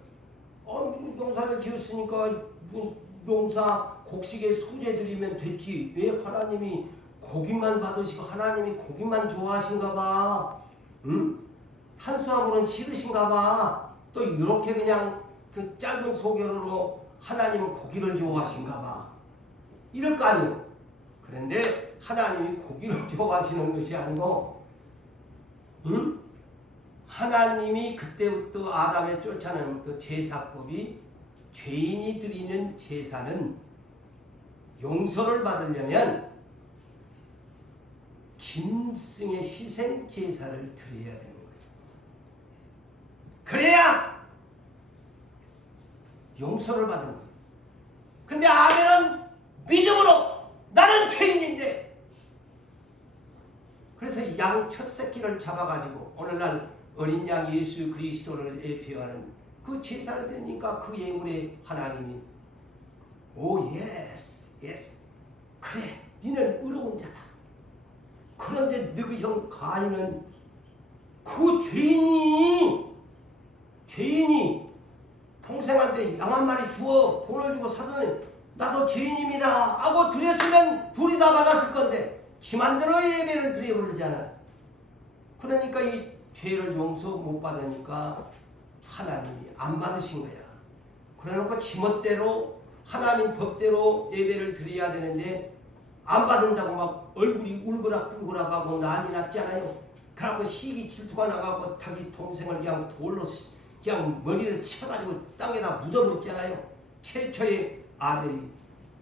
농사 곡식에 소재 드리면 됐지. 왜 하나님이 고기만 받으시고 하나님이 고기만 좋아하신가 봐. 응? 탄수화물은 싫으신가 봐. 또 이렇게 그냥 그 짧은 소개로 하나님은 고기를 좋아하신가 봐. 이럴 거 아니에요. 그런데 하나님이 고기를 좋아하시는 것이 아니고, 응? 하나님이 그때부터 아담에 쫓아내면부터 제사법이 죄인이 드리는 제사는 용서를 받으려면 짐승의 희생 제사를 드려야 되는 거예요. 그래야 용서를 받은 거예요. 근데 아벨은 믿음으로 나는 죄인인데, 그래서 양 첫 새끼를 잡아가지고 오늘날 어린 양 예수 그리스도를 예표하는 그 제사를 드리니까 그 예물에 하나님이 오 예스 그래 니는 의로운 자다. 그런데 너희 형 가인은 그 죄인이 동생한테 양 한 마리 주어 돈을 주고 사더니 나도 죄인입니다 하고 드렸으면 둘이 다 받았을 건데 지 맘대로 예배를 드려버리잖아. 그러니까 이 죄를 용서 못 받으니까 하나님이 안 받으신 거야. 그래놓고 지멋대로 하나님 법대로 예배를 드려야 되는데 안 받는다고 막 얼굴이 울그락불그락하고 난리 났잖아요. 그래갖고 시기 질투가 나가고 자기 동생을 그냥 돌로 그냥 머리를 쳐가지고 땅에다 묻어버렸잖아요. 최초의 아들이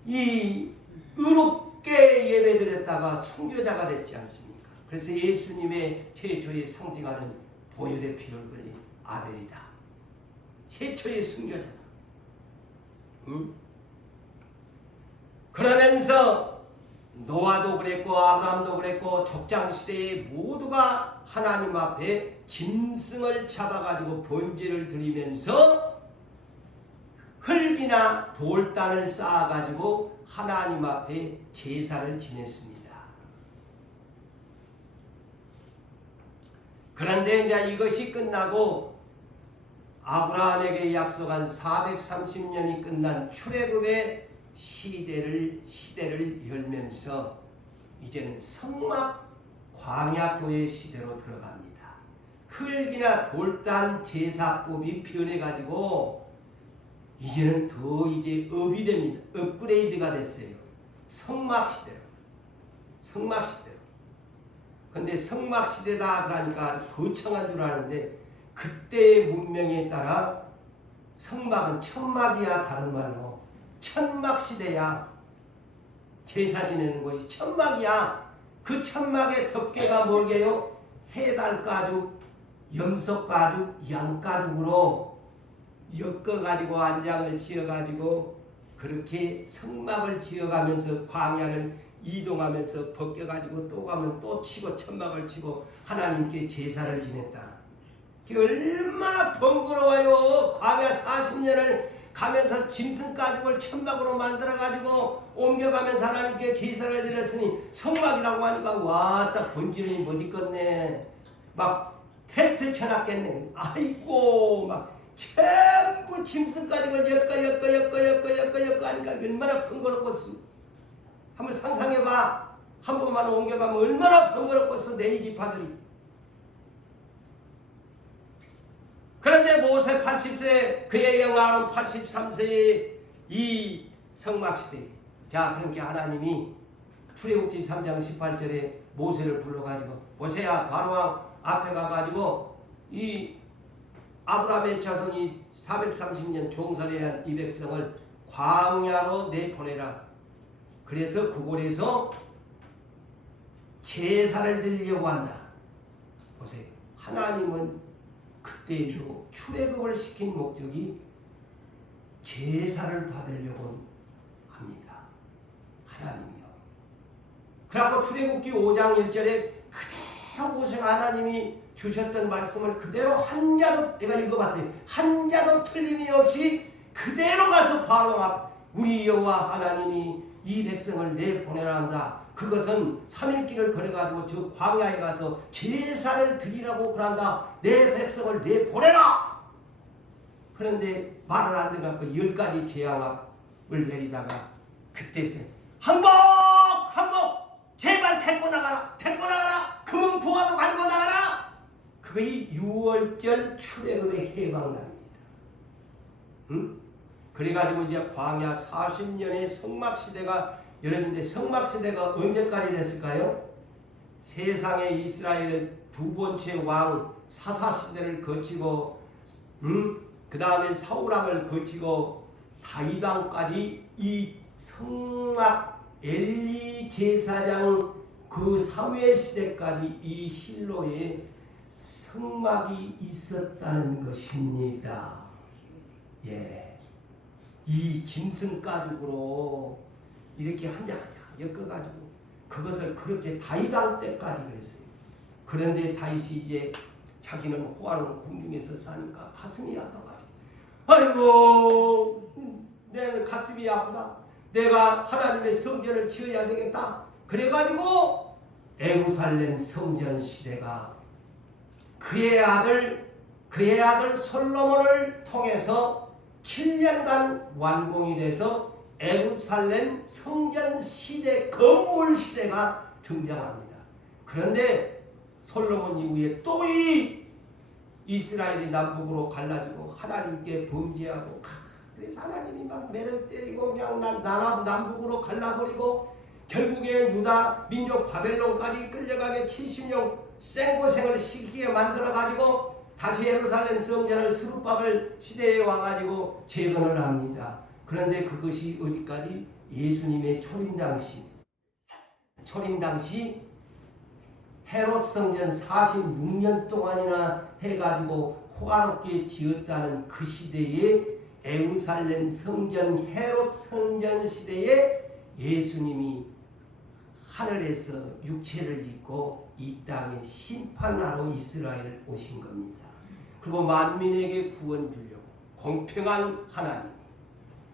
이 의롭게 예배드렸다가 순교자가 됐지 않습니까? 그래서 예수님의 최초의 상징하는 보혈의 피를 흘린 아벨이다. 최초의 순교자다. 응? 그러면서 노아도 그랬고 아브라함도 그랬고 족장시대에 모두가 하나님 앞에 짐승을 잡아가지고 번제를 드리면서 흙이나 돌단을 쌓아가지고 하나님 앞에 제사를 지냈습니다. 그런데 이제 이것이 끝나고 아브라함에게 약속한 430년이 끝난 출애굽의 시대를 열면서 이제는 성막 광야교회 시대로 들어갑니다. 흙이나 돌단 제사법이 변해가지고 이제는 더 이제 업이 됩니다. 업그레이드가 됐어요. 성막 시대로. 근데 성막 시대다 그러니까 거창한 줄 아는데 그때의 문명에 따라 성막은 천막이야. 다른 말로 천막 시대야. 제사 지내는 것이 천막이야. 그 천막의 덮개가 뭐게요? 해달가죽, 염소가죽, 양가죽으로 엮어가지고 안장을 지어가지고 그렇게 성막을 지어가면서 광야를 이동하면서 벗겨가지고 또 가면 또 치고 천막을 치고 하나님께 제사를 지냈다. 그게 얼마나 번거로워요. 광야 40년을 가면서 짐승 가죽을 천막으로 만들어가지고 옮겨가면서 하나님께 제사를 드렸으니 성막이라고 하니까 와 딱 번지르니 멋있겠네. 막 텐트 쳐놨겠네. 아이고 막 전부 짐승 가죽을 엮어 하니까 얼마나 번거롭겠어. 한번 상상해봐. 한 번만 옮겨가면 얼마나 번거롭겠어 내 이집파들이. 그런데 모세 80세 그의 영아는 83세의 이 성막시대. 자 그러니까 하나님이 출애굽기 3장 18절에 모세를 불러가지고 모세야 바로왕 앞에 가가지고 이 아브라함의 자손이 430년 종살이에 한 이 백성을 광야로 내보내라. 그래서 그곳에서 제사를 드리려고 한다. 보세요. 하나님은 그때에도 출애굽을 시킨 목적이 제사를 받으려고 합니다. 하나님이요. 그래갖고 출애굽기 5장 1절에 그대로 모세가 하나님이 주셨던 말씀을 그대로 한 자도 내가 읽어봤어요. 한 자도 틀림이 없이 그대로 가서 바로 앞 우리 여호와 하나님이 이 백성을 내보내라 한다. 그것은 3일길을 걸어가지고 저 광야에 가서 제사를 드리라고 그런다. 내 백성을 내보내라. 그런데 말을 안 듣고 10가지 재앙을 내리다가 그때서 항복 제발 데리고 나가라 금은 보화도 가지고 나가라. 그게 6월절 출애굽의 해방날입니다. 응? 그래가지고 이제 광야 40년의 성막시대가 열렸는데 성막시대가 언제까지 됐을까요? 세상에 이스라엘 두 번째 왕 사사시대를 거치고 그 다음에 사울왕을 거치고 다윗왕까지 이 성막 엘리 제사장 그 사회시대까지 이 실로에 성막이 있었다는 것입니다. 예. 이 짐승 가죽으로 이렇게 한장 엮어가지고 그것을 그렇게 다윗왕 때까지 그랬어요. 그런데 다윗이 이제 자기는 호화로운 궁중에서 사니까 가슴이 아파가지고 아이고 내 가슴이 아프다. 내가 하나님의 성전을 지어야 되겠다. 그래가지고 예루살렘 성전 시대가 그의 아들 솔로몬을 통해서 7년간 완공이 돼서 예루살렘 성전 시대 건물 시대가 등장합니다. 그런데 솔로몬 이후에 또 이 이스라엘이 남북으로 갈라지고 하나님께 범죄하고 그래서 하나님이 막 매를 때리고 그냥 남북으로 갈라버리고 결국에 유다 민족 바벨론까지 끌려가게 70년 생고생을 시키게 만들어가지고 다시 예루살렘 성전을 스룹바벨 시대에 와가지고 재건을 합니다. 그런데 그것이 어디까지? 예수님의 초림 당시 헤롯 성전 46년 동안이나 해가지고 호화롭게 지었다는 그 시대에 예루살렘 성전 헤롯 성전 시대에 예수님이 하늘에서 육체를 입고 이 땅에 심판하러 이스라엘 오신 겁니다. 그리고 만민에게 구원 주려고 공평한 하나님.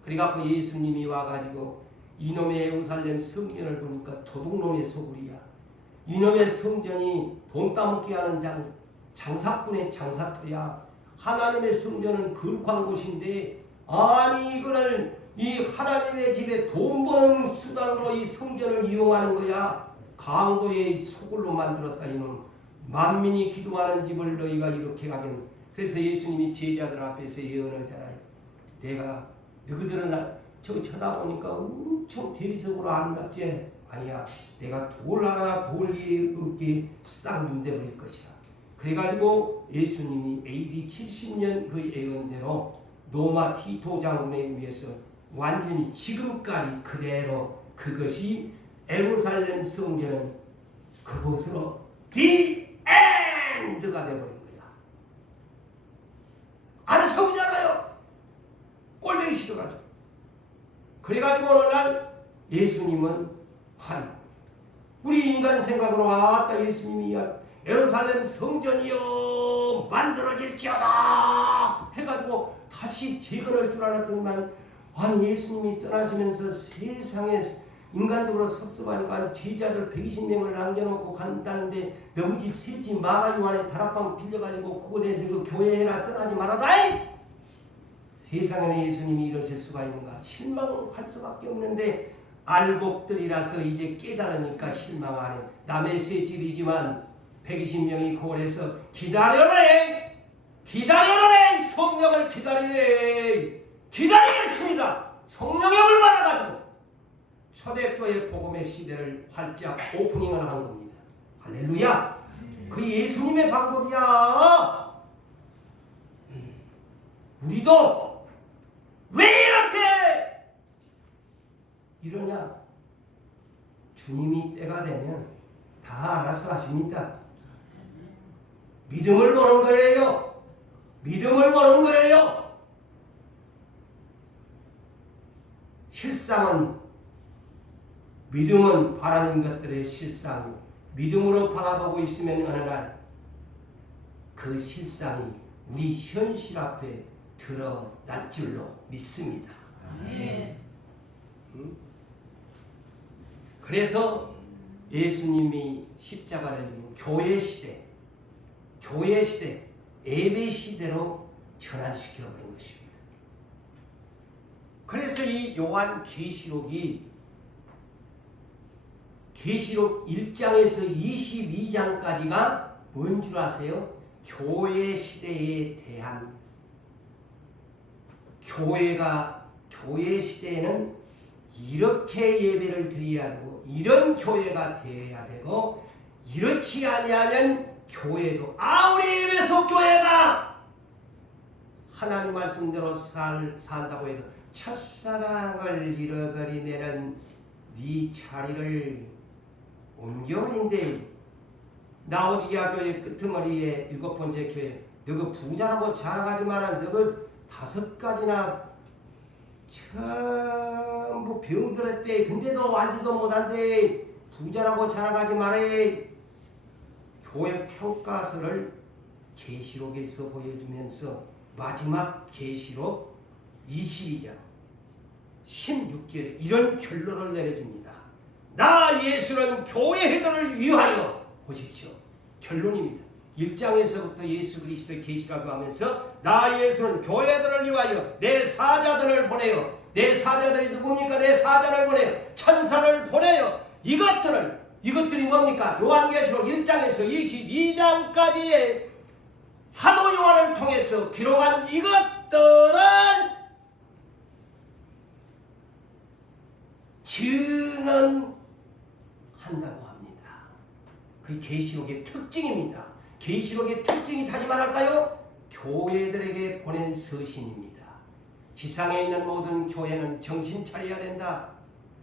그래갖고 예수님이 와가지고 이놈의 예루살렘 성전을 보니까 도둑놈의 소굴이야. 이놈의 성전이 돈 따먹게 하는 장사꾼의 장사터야. 하나님의 성전은 거룩한 곳인데 아니 이거를 이 하나님의 집에 돈 버는 수단으로 이 성전을 이용하는 거야. 강도의 소굴로 만들었다. 이놈 만민이 기도하는 집을 너희가 이렇게 가겠노. 그래서 예수님이 제자들 앞에서 예언하잖아요. 내가 너희들은 저 쳐다보니까 엄청 대리석으로 아름답지? 아니야. 내가 돌 하나 돌리 없게 싹 눈대버릴 것이다. 그래가지고 예수님이 AD 70년 그 예언대로 로마 티토 장군에 의해서 완전히 지금까지 그대로 그것이 예루살렘 성전은 그곳으로 The End가 되어버린 거야. 안 세우잖아요. 꼴보기 싫어가지고. 그래가지고 어느 날 예수님은 화내고, 우리 인간 생각으로 왔다 예수님이 예루살렘 성전이요 만들어질지어다 해가지고 다시 재건할 줄 알았더니만, 아니 예수님이 떠나시면서 세상에 인간적으로 섭섭하니까 제자들 120명을 남겨놓고 간다는데 너희 집 새집 마가지 안에 다락방 빌려가지고 그거에 너희 교회나 떠나지 말아라. 세상에는 예수님이 이러실 수가 있는가? 실망할 수밖에 없는데 알곡들이라서 이제 깨달으니까 실망 안 해. 남의 새집이지만 120명이 거울에서 기다려라! 기다려라! 성령을 기다리래! 기다리겠습니다! 성령을 받아가지고 초대교회 복음의 시대를 활짝 오프닝을 한 겁니다. 할렐루야! 그 예수님의 방법이야. 우리도 왜 이렇게 이러냐? 주님이 때가 되면 다 알아서 하십니다. 믿음을 보는 거예요. 믿음을 보는 거예요. 실상은, 믿음은 바라는 것들의 실상이, 믿음으로 바라보고 있으면 어느 날 그 실상이 우리 현실 앞에 드러날 줄로 믿습니다. 그래서 예수님이 십자가를 지고 교회 시대, 예배 시대로 전환시켜버린 것입니다. 그래서 이 요한 계시록 1장에서 22장까지가 뭔 줄 아세요? 교회 시대에 대한, 교회 시대에는 이렇게 예배를 드려야 되고 이런 교회가 되어야 되고, 이렇지 아니하면 교회도 아무리 예배소 교회가 하나님 말씀대로 산다고 해도 첫사랑을 잃어버리면은 네 자리를 옮겨버린대. 라오디게아 교회 끄트머리에 7번째 교회, 너그 부자라고 자랑하지 마라. 너그 5가지나 전부 병들었대. 근데도 알지도 못한대. 부자라고 자랑하지 말아야. 교회 평가서를 계시록에서 보여주면서 마지막 계시록 22장 16절에 이런 결론을 내려줍니다. 나 예수는 교회들을 위하여, 보십시오. 결론입니다. 1장에서부터 예수 그리스도의 계시라고 하면서 나 예수는 교회들을 위하여 내 사자들을 보내요. 내 사자들이 누굽니까? 내 사자를 보내요. 천사를 보내요. 이것들이 뭡니까? 요한계시록 1장에서 22장까지의 사도 요한을 통해서 기록한 이것들은 증언한다고 합니다. 그 계시록의 특징입니다. 계시록의 특징이 다시 말할까요? 교회들에게 보낸 서신입니다. 지상에 있는 모든 교회는 정신 차려야 된다.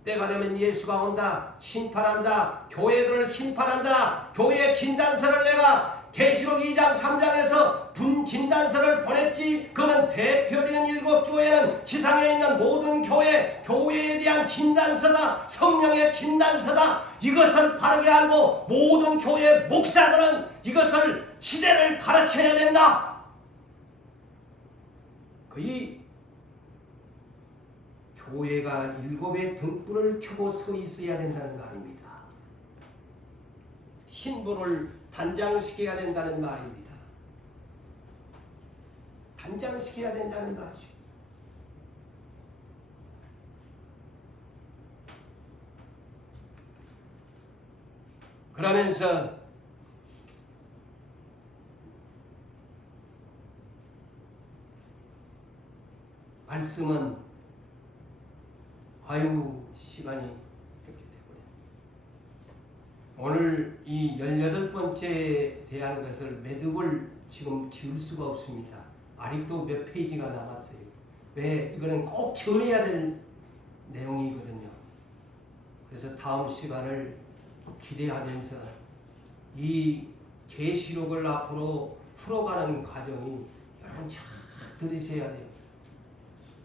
때가 되면 예수가 온다. 심판한다. 교회들을 심판한다. 교회 진단서를 내가 계시록 2장 3장에서 분진단서를 보냈지. 그는 대표적인 7교회는 지상에 있는 모든 교회에 대한 진단서다. 성령의 진단서다. 이것을 바르게 알고 모든 교회 목사들은 이것을 시대를 가르쳐야 된다. 거의 교회가 7의 등불을 켜고 서 있어야 된다는 말입니다. 신부를 단장시켜야 된다는 말입니다. 단장시켜야 된다는 말이죠. 그러면서 말씀은 시간이 이렇게 되고요. 오늘 이 18번째 대한 것을 매듭을 지금 지을 수가 없습니다. 아직도 몇 페이지가 남았어요. 왜? 이거는 꼭 전해야 될 내용이거든요. 그래서 다음 시간을 기대하면서 이 계시록을 앞으로 풀어가는 과정이 여러분 잘 들으셔야 돼요.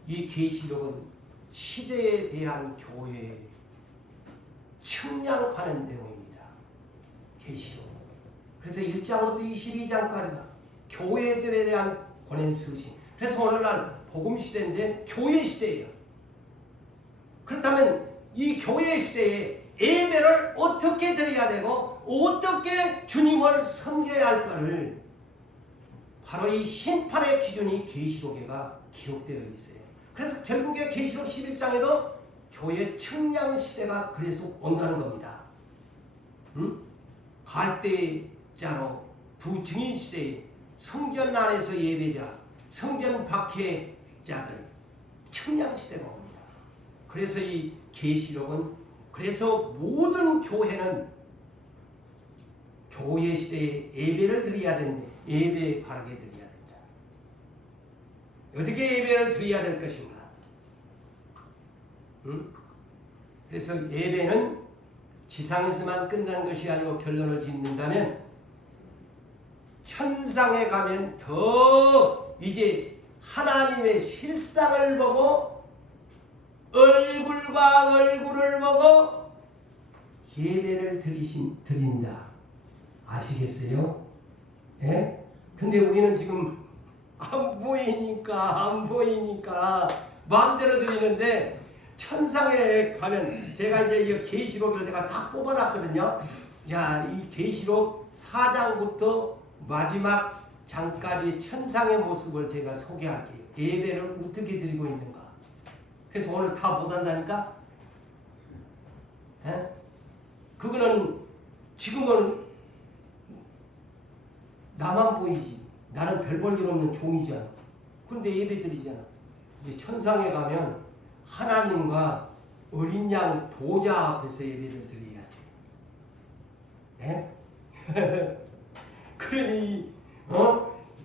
이 계시록은 시대에 대한 교회에 측량하는 내용입니다. 계시록. 그래서 1장부터 22장까지가 교회들에 대한 권한 서신. 그래서 오늘날 복음 시대인데 교회 시대예요. 그렇다면 이 교회 시대에 예배를 어떻게 드려야 되고 어떻게 주님을 섬겨야 할까를 바로 이 심판의 기준이 계시록에가 기록되어 있어요. 그래서 결국에 계시록 11장에도 교회 측량 시대가 그래서 온다는 겁니다. 갈대자로 두 증인 시대에 성전 안에서 예배자, 성전 박해자들 측량 시대가 옵니다. 그래서 이 계시록은 그래서 모든 교회는 교회 시대에 예배를 드려야 되는데 예배에 바르게 드려야 된다. 어떻게 예배를 드려야 될 것인가? 그래서 예배는 지상에서만 끝난 것이 아니고 결론을 짓는다면 천상에 가면 더 이제 하나님의 실상을 보고 얼굴과 얼굴을 보고 예배를 드린다. 아시겠어요? 예? 근데 우리는 지금 안 보이니까 마음대로 드리는데 천상에 가면 제가 이제 이 계시록을 내가 다 뽑아놨거든요. 야, 이 계시록 4장부터 마지막 장까지 천상의 모습을 제가 소개할게요. 예배를 어떻게 드리고 있는가. 그래서 오늘 다 못한다니까? 에? 그거는 지금은 나만 보이지. 나는 별 볼 일 없는 종이잖아. 근데 예배 드리잖아. 이제 천상에 가면 하나님과 어린 양 보좌 앞에서 예배를 드려야지. 예? 그러니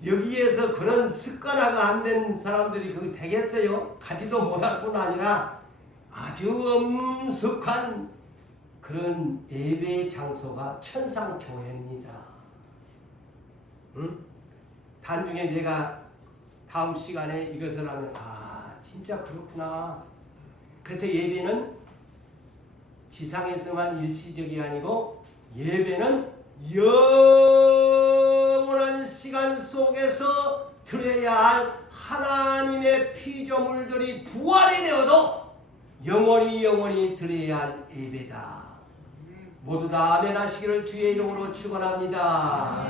여기에서 그런 습관화가 안 된 사람들이 거기 되겠어요? 가지도 못할 뿐 아니라 아주 엄숙한 그런 예배 장소가 천상교회입니다. 응? 단중에 내가 다음 시간에 이것을 하면 진짜 그렇구나. 그래서 예배는 지상에서만 일시적이 아니고 예배는 영원한 시간 속에서 드려야 할 하나님의 피조물들이 부활이 되어도 영원히 드려야 할 예배다. 모두 다 아멘 하시기를 주의 이름으로 축원합니다.